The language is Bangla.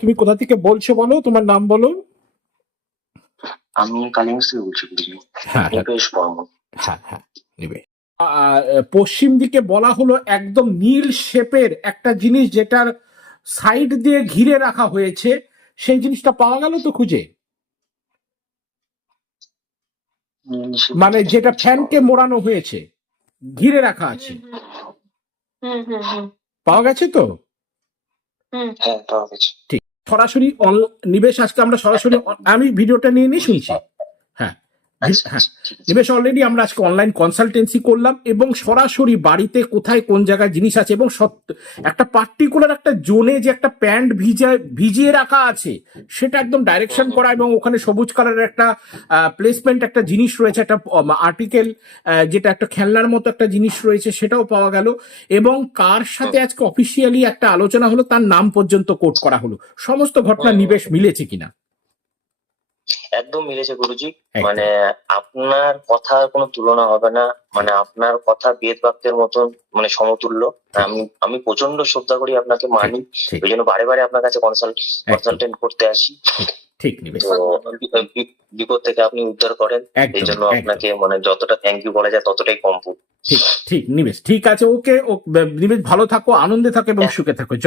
তুমি কোথা থেকে বলছো বলো, তোমার নাম বলো। আমি কালিগঞ্জ থেকে বলছি গুরুজি। হ্যাঁ হ্যাঁ নিবেশ বর্মন। হ্যাঁ হ্যাঁ নিবে। পশ্চিম দিকে বলা হলো একদম নীল শেপের একটা জিনিস যেটার সাইড দিয়ে ঘিরে রাখা হয়েছে, সেই জিনিসটা পাওয়া গেল তো খুঁজে? মানে যেটা ফ্যানকে মোড়ানো হয়েছে, ঘিরে রাখা আছে, পাওয়া গেছে তো? হ্যাঁ, পাওয়া গেছে। ঠিক। সরাসরি নিবেশ, আজকে আমরা সরাসরি আমি ভিডিওটা নিয়ে নিয়ে শুনছি। হ্যাঁ আচ্ছা, হ্যাঁ আচ্ছা, ঠিক আছে। নিবেশ, অলরেডি আমরা আজকে অনলাইন কনসালটেন্সি করলাম এবং সরাসরি বাড়িতে কোথায় কোন জায়গায় জিনিস আছে এবং একটা পার্টিকুলার একটা জোনে যে একটা প্যান্ট ভিজিয়ে রাখা আছে সেটা একদম ডাইরেকশন করা, এবং ওখানে সবুজ কালারের একটা প্লেসমেন্ট একটা জিনিস রয়েছে, একটা আর্টিকেল, যেটা একটা খেলনার মতো একটা জিনিস রয়েছে, সেটাও পাওয়া গেল। এবং কার সাথে আজকে অফিসিয়ালি একটা আলোচনা হলো তার নাম পর্যন্ত কোট করা হলো। সমস্ত ঘটনা নিবেশ মিলেছে কিনা? একদম মিলেছে গুরুজি। একদম। মানে আপনার কথার কোনো তুলনা হবে না, মানে আপনার কথা বেদ বাক্যের মতন, মানে সমতুল্য। আমি প্রচন্ড শ্রদ্ধা করি, আপনাকে মানি, ঠিক ওই জন্য বারে বারে আপনার কাছে কনসালটেন্ট করতে আসি। ঠিক নিবেশ। তো বিপদ থেকে আপনি উদ্ধার করেন, এই জন্য আপনাকে মানে যতটা থ্যাংক ইউ বলা যায় ততটাই কম। ঠিক ঠিক নিবেশ, ঠিক আছে, ওকে নিবেশ, ভালো থাকো, আনন্দে থাকো এবং সুখে থাকো। জয়।